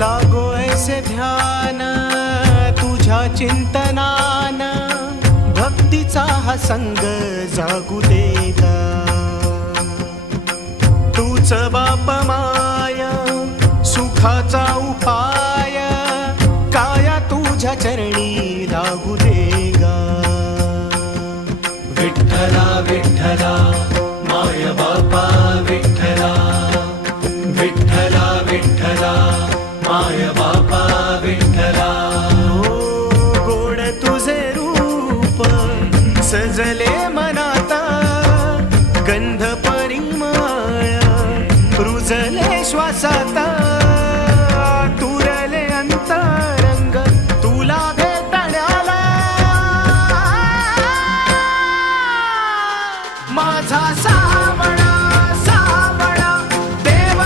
लागो ऐसे ध्यान तुझ्या चिंतनान, भक्तीचा हा संग जागू देगा. तूच बाप माया सुखाचा उपाय, काया तुझ्या चरणी लागू देगा. विठ्ठला विठ्ठला माय बापा विठ्ठला, विठ्ठला विठ्ठला माय बापा विठ्ठला. गोड तुझे रूप सजले मनाता, गंध परिमळ रुजले श्वासाता.